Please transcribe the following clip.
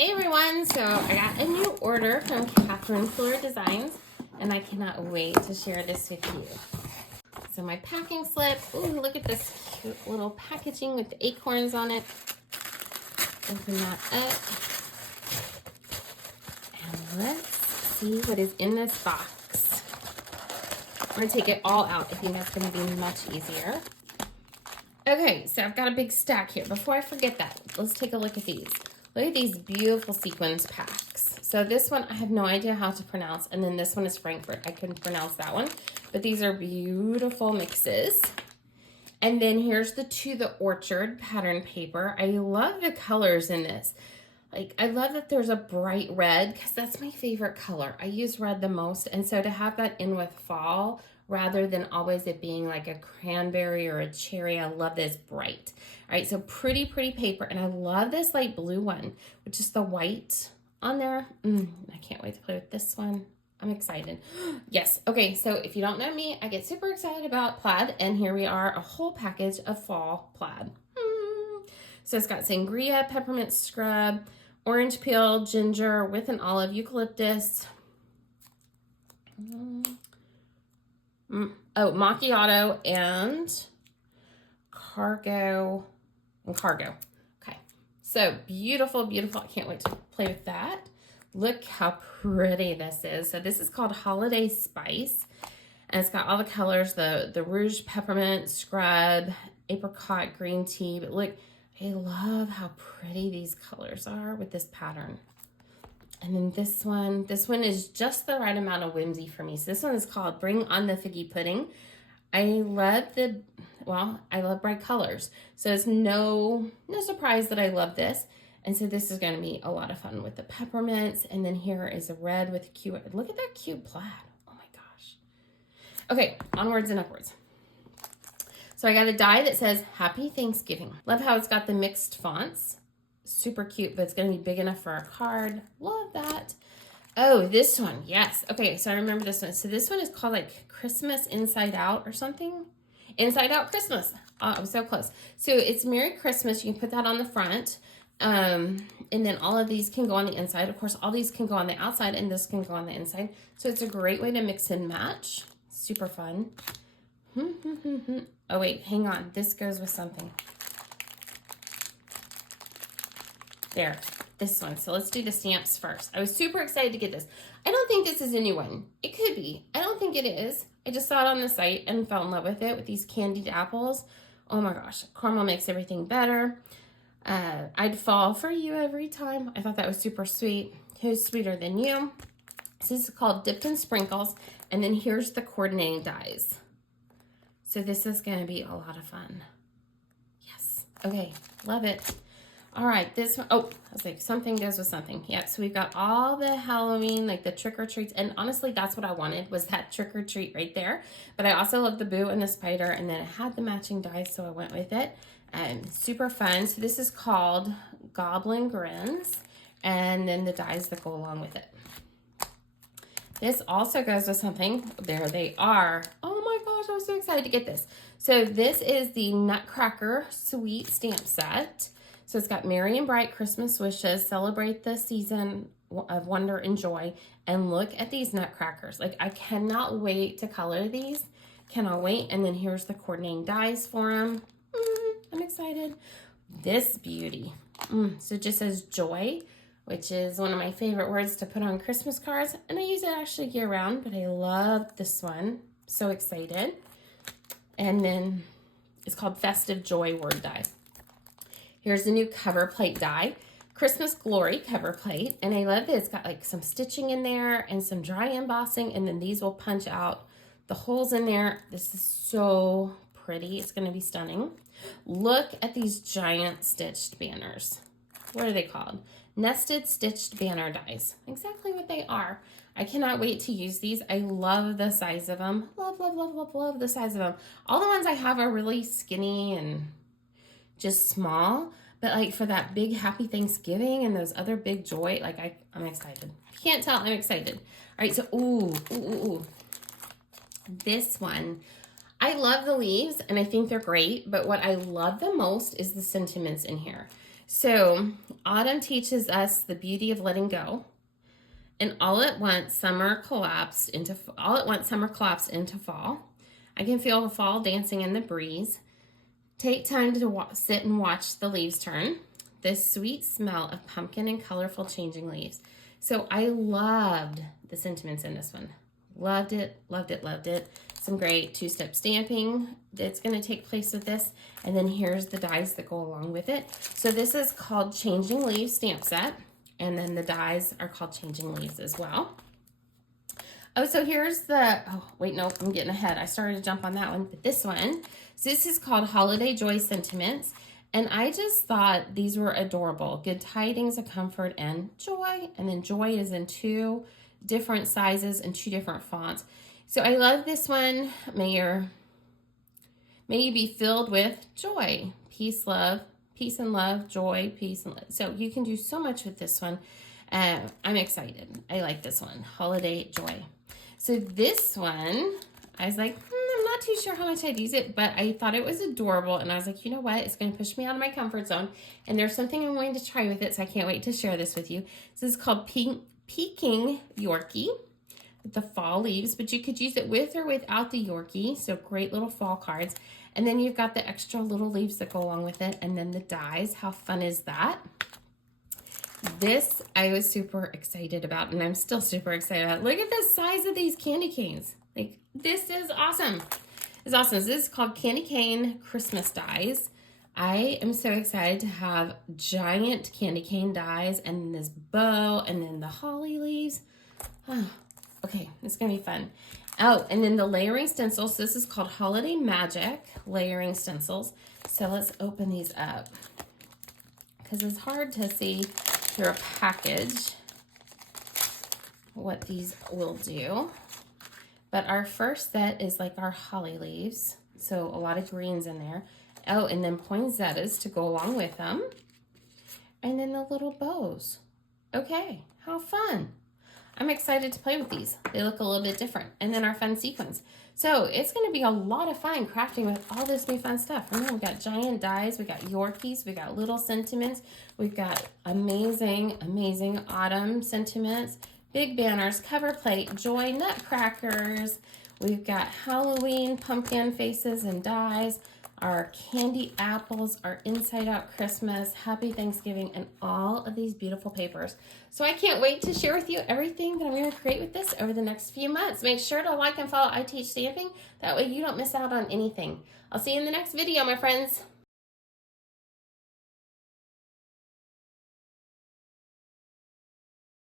Hey everyone, so I got a new order from Catherine Fuller Designs and I cannot wait to share this with you. So my packing slip, ooh, look at this cute little packaging with the acorns on it. Open that up. And let's see what is in this box. I'm gonna take it all out. I think that's gonna be much easier. Okay, so I've got a big stack here. Before I forget that, let's take a look at these. Look at these beautiful sequins packs. So this one, I have no idea how to pronounce. And then this one is Frankfurt. I couldn't pronounce that one. But these are beautiful mixes. And then here's the To the Orchard pattern paper. I love the colors in this. Like, I love that there's a bright red because that's my favorite color. I use red the most. And so to have that in with fall rather than always it being like a cranberry or a cherry, I love this bright. All right, so pretty paper. And I love this light blue one, which is the white on there. I can't wait to play with this one. I'm excited. Yes, okay, so if you don't know me, I get super excited about plaid. And here we are, a whole package of fall plaid. So it's got sangria, peppermint scrub, orange peel, ginger with an olive, eucalyptus. Macchiato and cargo. Okay, so beautiful. I can't wait to play with that. Look how pretty this is. So this is called Holiday Spice. And it's got all the colors, the rouge, peppermint, scrub, apricot, green tea. But look, I love how pretty these colors are with this pattern. And then this one is just the right amount of whimsy for me. So this one is called Bring on the Figgy Pudding. I love bright colors. So it's no surprise that I love this. And so this is going to be a lot of fun with the peppermints. And then here is a red with cute, look at that cute plaid. Oh my gosh. Okay, onwards and upwards. So I got a die that says Happy Thanksgiving. Love how it's got the mixed fonts. Super cute, but it's going to be big enough for a card. Love that. Oh, this one. Yes. Okay, so I remember this one. So this one is called like Christmas Inside Out or something. Inside Out Christmas. Oh, I was so close. So it's Merry Christmas. You can put that on the front. And then all of these can go on the inside. Of course, all these can go on the outside and this can go on the inside. So it's a great way to mix and match. Super fun. Oh, wait, hang on. This goes with something. There, this one. So let's do the stamps first. I was super excited to get this. I don't think this is a new one. It could be. I don't think it is. I just saw it on the site and fell in love with it with these candied apples. Oh my gosh, caramel makes everything better. I'd fall for you every time. I thought that was super sweet. Who's sweeter than you? So this is called Dipped in Sprinkles. And then here's the coordinating dies. So this is going to be a lot of fun. Yes. Okay. Love it. All right. This one. Oh, I was like, something goes with something. Yeah. So we've got all the Halloween, like the trick or treats. And honestly, that's what I wanted was that trick or treat right there. But I also love the boo and the spider. And then it had the matching dice. So I went with it. And super fun. So this is called Goblin Grins. And then the dies that go along with it. This also goes with something. There they are. Oh my gosh, I was so excited to get this. So this is the Nutcracker Sweet Stamp Set. So it's got Merry and Bright Christmas Wishes, Celebrate the Season of Wonder and Joy, and look at these nutcrackers. Like, I cannot wait to color these. Cannot wait. And then here's the coordinating dies for them. I'm excited. This beauty. So it just says joy, which is one of my favorite words to put on Christmas cards. And I use it actually year round, but I love this one. So excited. And then it's called Festive Joy Word Die. Here's the new cover plate die. Christmas Glory cover plate. And I love it. It's got like some stitching in there and some dry embossing. And then these will punch out the holes in there. This is so pretty. It's going to be stunning. Look at these giant stitched banners. What are they called? Nested stitched banner dies. Exactly what they are. I cannot wait to use these. I love the size of them. Love the size of them. All the ones I have are really skinny and just small. But like for that big Happy Thanksgiving and those other big joy, like I'm excited. I can't tell, I'm excited. All right, so ooh. This one. I love the leaves and I think they're great, but what I love the most is the sentiments in here. So autumn teaches us the beauty of letting go. And all at once, summer collapsed into fall. I can feel the fall dancing in the breeze. Take time to sit and watch the leaves turn. This sweet smell of pumpkin and colorful changing leaves. So I loved the sentiments in this one. Loved it, loved it, loved it. Some great two-step stamping that's going to take place with this. And then here's the dies that go along with it. So this is called Changing Leaves Stamp Set. And then the dies are called Changing Leaves as well. Oh, so here's the, oh, wait, no, I'm getting ahead. I started to jump on that one, but this one. So this is called Holiday Joy Sentiments. And I just thought these were adorable. Good tidings of comfort and joy. And then joy is in 2 different sizes and 2 different fonts. So I love this one. May you be filled with joy, peace, and love, joy, peace, and love. So you can do so much with this one. I'm excited. I like this one, Holiday Joy. So this one, I was like, I'm not too sure how much I'd use it, but I thought it was adorable. And I was like, you know what? It's going to push me out of my comfort zone. And there's something I'm going to try with it, so I can't wait to share this with you. This is called Peking Yorkie with the fall leaves, but you could use it with or without the Yorkie. So great little fall cards. And then you've got the extra little leaves that go along with it. And then the dies. How fun is that? This I was super excited about, and I'm still super excited about. Look at the size of these candy canes. Like, this is awesome. It's awesome. So this is called Candy Cane Christmas Dies. I am so excited to have giant candy cane dies, and then this bow, and then the holly leaves. Oh, okay, it's going to be fun. Oh, and then the layering stencils. This is called Holiday Magic Layering Stencils. So let's open these up, because it's hard to see through a package what these will do. But our first set is like our holly leaves. So a lot of greens in there. Oh, and then poinsettias to go along with them. And then the little bows. Okay, how fun. I'm excited to play with these. They look a little bit different. And then our fun sequins. So it's going to be a lot of fun crafting with all this new fun stuff. Remember, we got giant dies, we got Yorkies, we got little sentiments, we've got amazing, amazing autumn sentiments, big banners, cover plate, joy nutcrackers. We've got Halloween pumpkin faces and dies, our candy apples, our inside out Christmas, happy Thanksgiving, and all of these beautiful papers. So I can't wait to share with you everything that I'm going to create with this over the next few months. Make sure to like and follow I Teach Stamping. That way you don't miss out on anything. I'll see you in the next video, my friends.